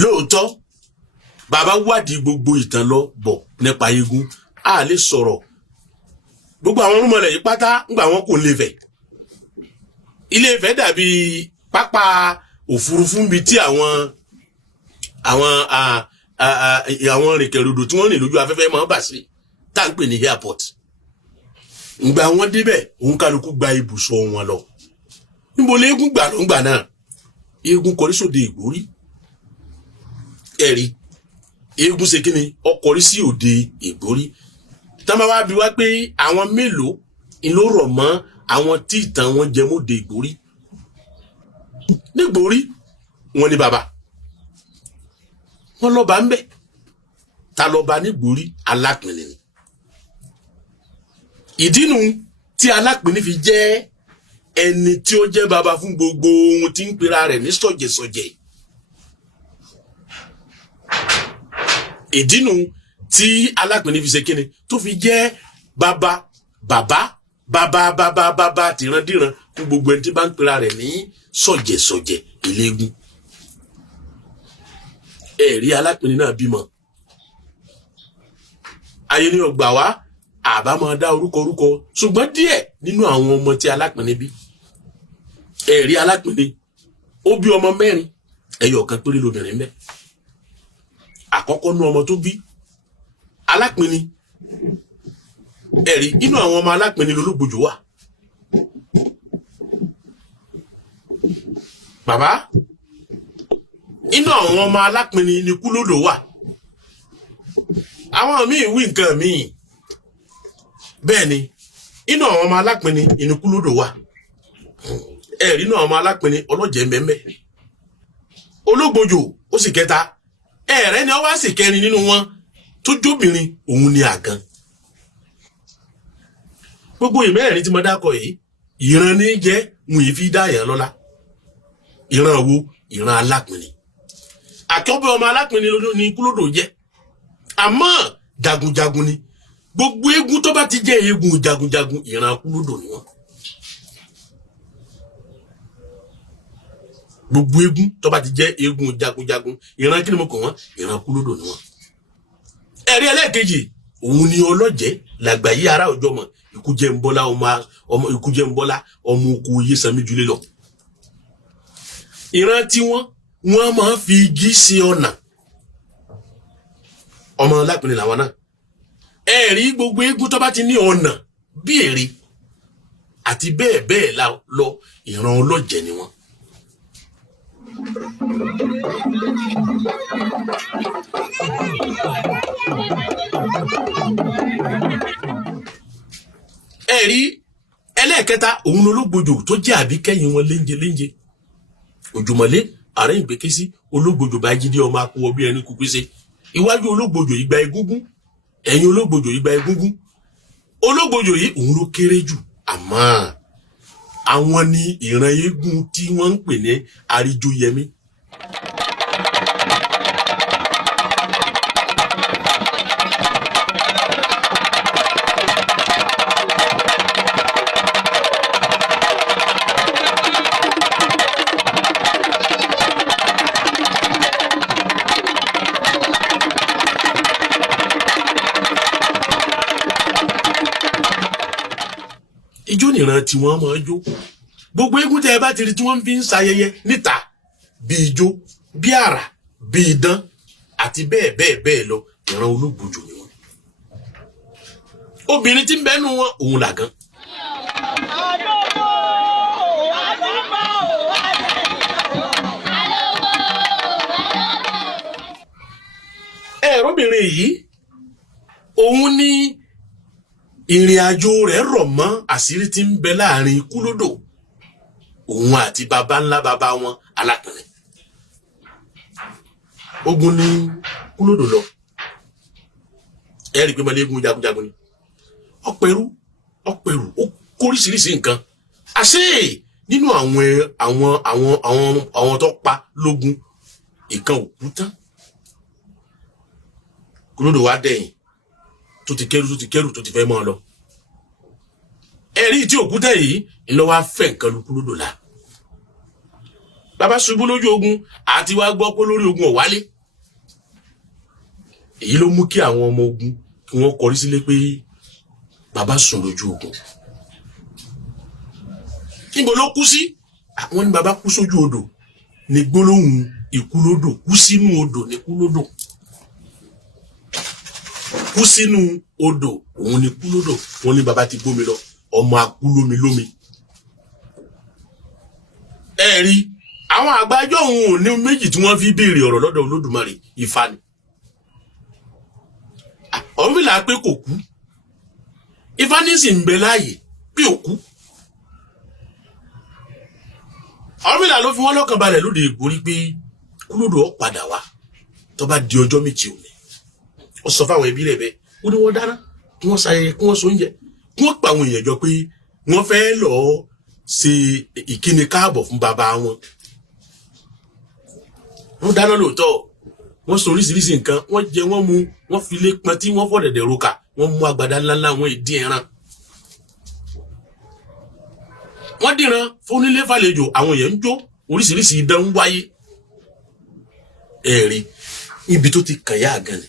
lóòótọ́ bàbá wádìí gbogbo ìtàn lọ bọ̀ nípa eégún a lè sọ̀rọ̀ gbogbo àwọn ọmọlẹ̀ yìí pátá ńgbà wọn kò lè fẹ̀ Ilé Ifẹ̀ dàbí pápá òfurufú níbi tí àwọn rìnkèrèdò tí wọ́n rìn lójú afẹ́fẹ́ máa ń bà sí tá ń pè ní airport ńgbà wọn débẹ̀ òun kálukú gba ibùsọ̀ wọn lọ níbo léégún gbà ló ń gbà náà eégún kọrí sóde Ìgbórí ẹ̀rí eégún ṣe kíni ọkọrí sí òde Ìgbórí tán bá wá bí wá pé àwọn mélòó ló rọ̀ mọ́ àwọn tí ìtàn wọn jẹ mọ́de Ìgbórí nígbórí wọn ní bàbá wọn lọ́ba ń bẹ̀ ta lọ́ba nígbórí Alápinni ni ìdínú tí Alápinni fi jẹ́ ẹni tí ó jẹ́ bàbá fún gbogbo ohun tí ń pera rẹ̀ ní sọ̀jẹ̀sọ̀jẹ̀ ìdínú tí Alápinni fi ṣe kíni tó fi jẹ́ bàbá tìrandíran fún gbogbo ẹni tí bá ń pera rẹ̀ ní sọ̀jẹ̀sọ̀jẹ̀ Elegun ẹ̀rí Alápinni náà bímọ ayé ni ọgbà wá àbá máa dá orúkọ ṣùgbọ́n díẹ̀ nínú àwọn ọmọ tí Alápinni bí ẹ̀rí Alápinni ó bí ọmọ 4 ẹyọ kan péré lóbìnrin mẹ́ àkọ́kọ́ nú ọmọ tó bí Alápinni ẹ̀rí inú àwọn ọmọ Alápinni lológbòjò wà bàbá inú àwọn ọmọ Alápinni ni Kúlódò wà àwọn míì wí nǹkan míì bẹ́ẹ̀ ni inú àwọn ọmọ Alápinni ni Kúlódò wà ẹ̀rí inú àwọn ọmọ Alápinni ọlọ́jẹ̀ mẹ́mẹ́ ológbòjò ó sì kẹta ẹ̀rẹ́ ni ó wá sì kẹrin nínú wọn tó jóbìnrin òun ni Àgàn gbogbo ìmẹ́rin tí mo dákọ̀ yìí ìran ní jẹ́ wọn yìí fi dáyàn lọ́lá ìran wo ìran Alápinni àkọ́bẹ̀ ọmọ Alápinni ní Kúlódò jẹ́ àmọ́ jagunjagun ni gbogbo eégún tó bá ti jẹ́ eégún jagunjagun ìran Kúlódò ni wọ́n gbogbo eégún tó bá ti jẹ́ eégún jagunjagun ìran kí ni mo kàn wọ́n ìran Kúlódò ni wọ́n ẹ̀rí ẹlẹ́ẹ̀kejì òun ni ọlọ́jẹ̀ làgbàyí ara ọjọ́ mọ̀ ikú jẹ́ ń bọ́lá ọmọ oko oyé sanmi jùlé lọ ìran tí wọ́n máa fi igi sí ọ̀nà ọmọ Alápinni làwọn náà ẹ̀rí gbogbo eégún tó bá ti ní ọ̀nà bí èrè àti bẹ́ẹ̀ lọ ìran ọlọ́jẹ̀ ni wọ́n. ẹ̀rí ẹlẹ́ẹ̀kẹta òun ológbòjò tó jẹ́ àbíkẹ́yìn wọn léńjẹ òjòmọ̀lé ààrẹ ìgbékésí ológbòjò bá jíde ọmọ akọwọ bí ẹni kúkú sí iwájú ológbòjò ìgbà egúngún ẹ̀yìn ológbòjò ìgbà egúngún ológbòjò yìí òun ló kéré jù àmọ́ àwọn ni ìran eégún tí wọ́n ń pè ní Àríjóyẹmí ijó nìran tí wọ́n máa jó gbogbo eégún tẹ́ ẹ bá ti rí tí wọ́n fi ń ṣayẹyẹ níta bí ijó bí àrà bí idán àti bẹ́ẹ̀ lọ ìran ológbòjò ni wọ́n obìnrin tí ń bẹ́nu wọn òun làgán. ẹ̀rọbìnrin yìí òun ní ìrìn àjò rẹ̀ rọ̀ mọ́ àṣírí tí ń bẹ láàrin Kúlódò òun àti baba ńlá baba wọn Alápinni ogun ní Kúlódò lọ ẹ̀rí pé mọ́lẹ́gùn jagunjagun ni ọ̀pẹ̀rù ó kóríṣiríṣi nǹkan àṣé nínú àwọn tó pa lógun ìkan òkú tán Kúlódò wá dẹ̀yìn tó ti kẹ́rù tó ti fẹ́ mọ́ ọ lọ ẹ̀rí tí òkúta yìí ńlọ wá fẹ́ nǹkan lu Kúlódò la bàbá ṣubú lójú ogun àti wá gbọ́ pé lórí ogun ọ̀wálé èyí ló mú kí àwọn ọmọ ogun kí wọ́n kọrí sílé pé bàbá sùn lójú ogun níbo ló kú sí àwọn ní bàbá kú sójú odò ní gbólóhùn ikú lódò kú sínú odò ní kú lódò kú sínú odò òun ní kú lódò wọ́n ní bàbá ti gbómi lọ ọmọ akú lómi lómi ẹ rí àwọn àgbájọ òun ò ní méjì tí wọ́n fi béèrè ọ̀rọ̀ lọ́dọ̀ Olódùmarè Ifá ni Ọ̀rúnmìlà pé kò kú Ifá ní sì ń bẹ láàyè bí ò kú Ọ̀rúnmìlà ló fi wọ́n lọ́kàn balẹ̀ lóde ìgbórí pé kúlódò ó padà wá tó bá di ọjọ́ méjì òní ó sọ fáwọn ẹbí rẹ̀ bẹ́ẹ̀ ó ní wọ́n dáná kí wọ́n ṣayẹyẹ kí wọ́n so oúnjẹ kí wọ́n pa àwọn èèyàn jọ pé wọ́n fẹ́ lọ ṣe ìkíni káàbọ̀ fún bàbá wọn wọ́n dáná lóòótọ́ wọ́n so oríṣiríṣi nǹkan wọ́n jẹ wọ́n mu wọ́n fi lé pọn tí wọ́n fọ́ dẹ̀dẹ̀ roka wọ́n mú agbada ńláńlá wọn ìdí ẹran wọ́n dìran fún onílé fàlejò àwọn èèyàn ń jó oríṣiríṣi idán ń wáyé ẹ̀rí ibi tó ti kàn yá àgàn